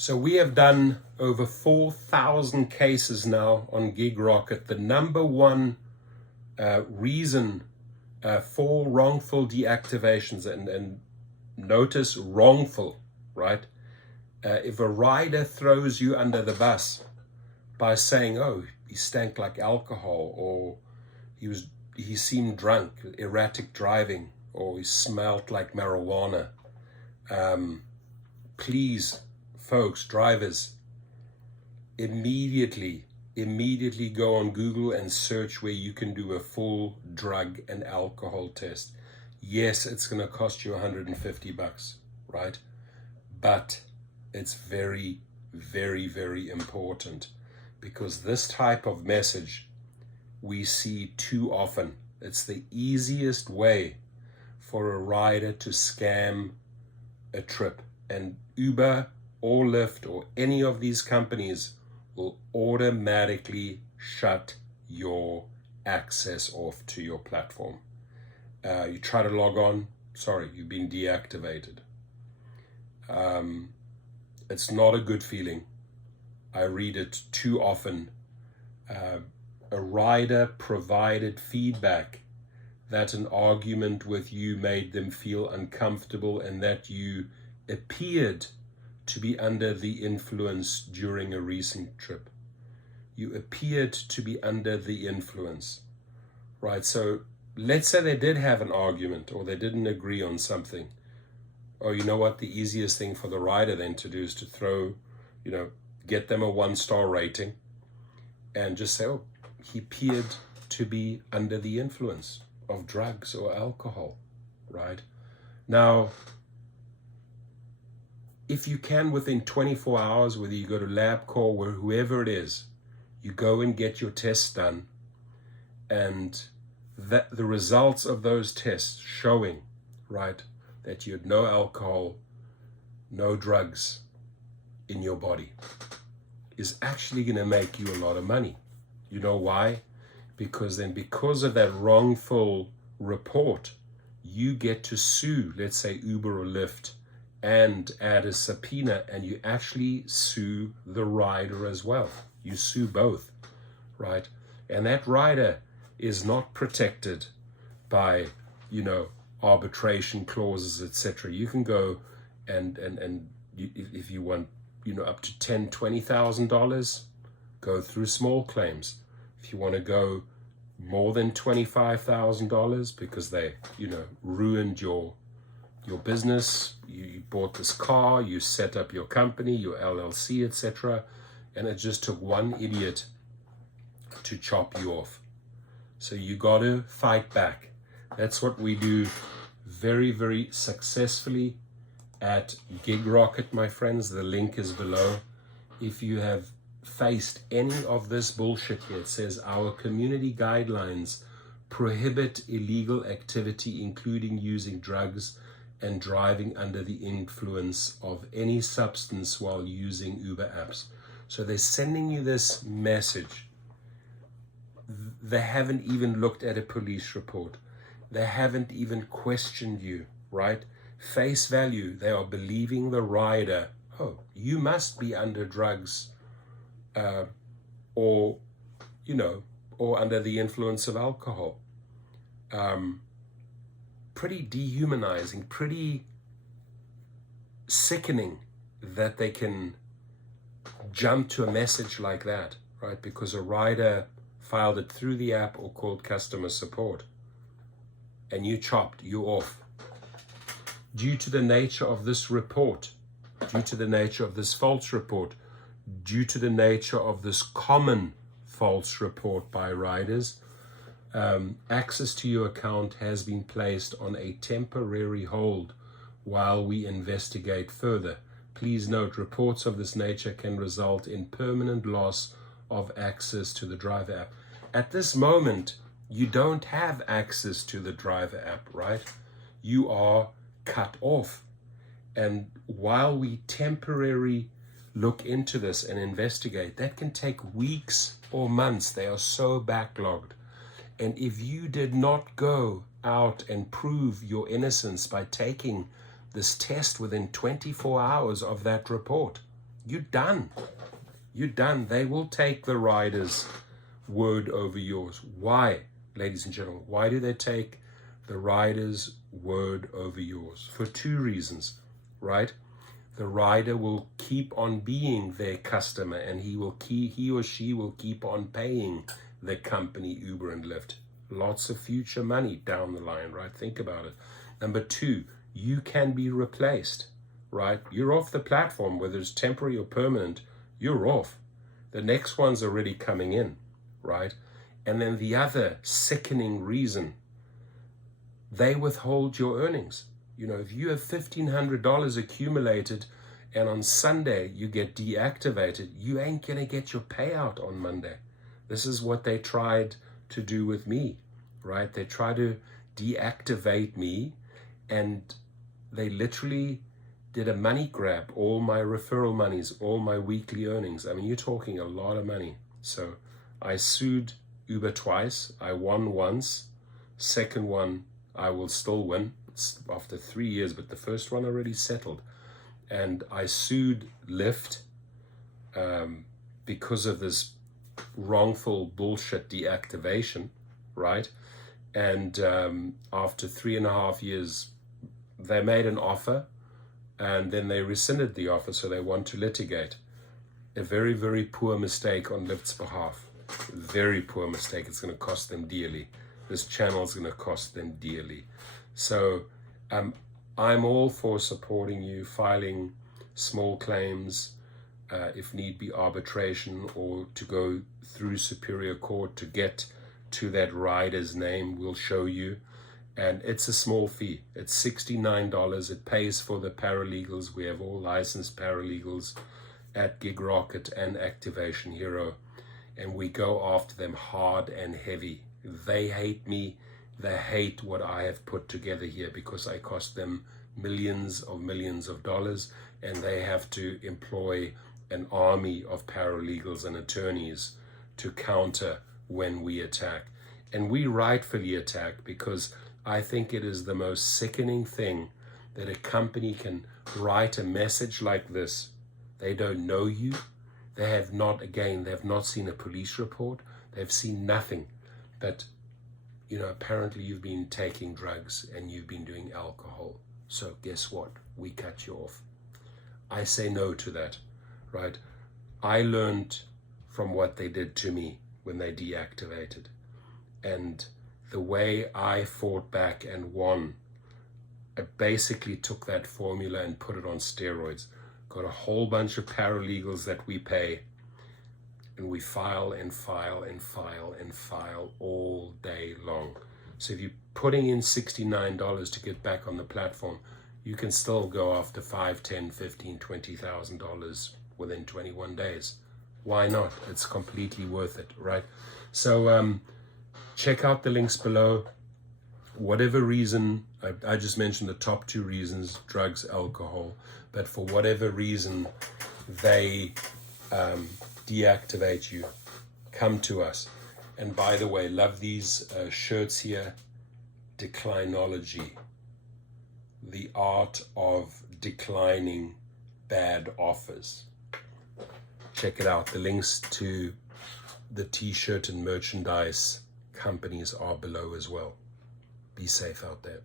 So we have done over 4,000 cases now on Gig Rocket. The number one reason for wrongful deactivations, and notice wrongful, right? If a rider throws you under the bus by saying, oh, he stank like alcohol, or he seemed drunk, erratic driving, or he smelled like marijuana, please, folks, drivers, immediately go on Google and search where you can do a full drug and alcohol test. Yes, it's going to cost you $150, right? But it's very, very, very important, because this type of message we see too often. It's the easiest way for a rider to scam a trip, and Uber or Lyft or any of these companies will automatically shut your access off to your platform. You try to log on, sorry, you've been deactivated. It's not a good feeling. I read it too often. A rider provided feedback that an argument with you made them feel uncomfortable and that you appeared to be under the influence during a recent trip. You appeared to be under the influence, right? So let's say they did have an argument or they didn't agree on something. Oh, you know what? The easiest thing for the rider then to do is to throw, get them a 1-star rating and just say, oh, he appeared to be under the influence of drugs or alcohol, right? Now, if you can, within 24 hours, whether you go to LabCorp or whoever it is, you go and get your tests done, and that the results of those tests showing, right, that you had no alcohol, no drugs in your body, is actually going to make you a lot of money. You know why? Because then, because of that wrongful report, you get to sue, let's say Uber or Lyft, and add a subpoena, and you actually sue the rider as well. You sue both, right? And that rider is not protected by, arbitration clauses, etc. You can go and if you want, up to $10,000, $20,000, go through small claims. If you want to go more than $25,000 because they, ruined your business, you bought this car, you set up your company, your LLC, etc., and it just took one idiot to chop you off. So you got to fight back. That's what we do very, very successfully at Gig Rocket, my friends. The link is below. If you have faced any of this bullshit here, it says our community guidelines prohibit illegal activity, including using drugs and driving under the influence of any substance while using Uber apps. So they're sending you this message. They haven't even looked at a police report. They haven't even questioned you, right? Face value, they are believing the rider. Oh, you must be under drugs, or under the influence of alcohol. Pretty dehumanizing, pretty sickening that they can jump to a message like that, right? Because a rider filed it through the app or called customer support, and you off. Due to the nature of this report, due to the nature of this false report, due to the nature of this common false report by riders, access to your account has been placed on a temporary hold while we investigate further. Please note, reports of this nature can result in permanent loss of access to the driver app. At this moment, you don't have access to the driver app, right? You are cut off. And while we temporarily look into this and investigate, that can take weeks or months. They are so backlogged. And if you did not go out and prove your innocence by taking this test within 24 hours of that report, you're done. You're done. They will take the rider's word over yours. Why, ladies and gentlemen? Why do they take the rider's word over yours? For two reasons, right? The rider will keep on being their customer, and he or she will keep on paying the company Uber and Lyft. Lots of future money down the line, right? Think about it. Number two, you can be replaced, right? You're off the platform, whether it's temporary or permanent, you're off. The next one's already coming in, right? And then the other sickening reason, they withhold your earnings. You know, if you have $1,500 accumulated and on Sunday you get deactivated, you ain't gonna get your payout on Monday. This is what they tried to do with me, right? They tried to deactivate me, and they literally did a money grab, all my referral monies, all my weekly earnings. I mean, you're talking a lot of money. So I sued Uber twice. I won once. Second one, I will still win. It's after 3 years, but the first one already settled. And I sued Lyft because of this wrongful bullshit deactivation, right? And after 3.5 years, they made an offer, and then they rescinded the offer, so they want to litigate. A very, very poor mistake on Lyft's behalf. Very poor mistake. It's going to cost them dearly. This channel is going to cost them dearly. So I'm all for supporting you, filing small claims, if need be arbitration, or to go through Superior Court to get to that rider's name. We'll show you. And it's a small fee. It's $69. It pays for the paralegals. We have all licensed paralegals at Gig Rocket and Activation Hero, and we go after them hard and heavy. They hate me. They hate what I have put together here, because I cost them millions of dollars, and they have to employ an army of paralegals and attorneys to counter when we attack. And we rightfully attack, because I think it is the most sickening thing that a company can write a message like this. They don't know you. They have not seen a police report. They've seen nothing. But, you know, apparently you've been taking drugs and you've been doing alcohol. So guess what? We cut you off. I say no to that, right? I learned from what they did to me when they deactivated. And the way I fought back and won, I basically took that formula and put it on steroids. Got a whole bunch of paralegals that we pay, and we file and file and file and file all day long. So if you're putting in $69 to get back on the platform, you can still go after $5, $10, $15, $20,000 within 21 days. Why not? It's completely worth it, right? So check out the links below. Whatever reason, I just mentioned the top two reasons, drugs, alcohol, but for whatever reason they deactivate you, come to us. And by the way, love these shirts here, Declinology, the art of declining bad offers. Check it out. The links to the t-shirt and merchandise companies are below as well. Be safe out there.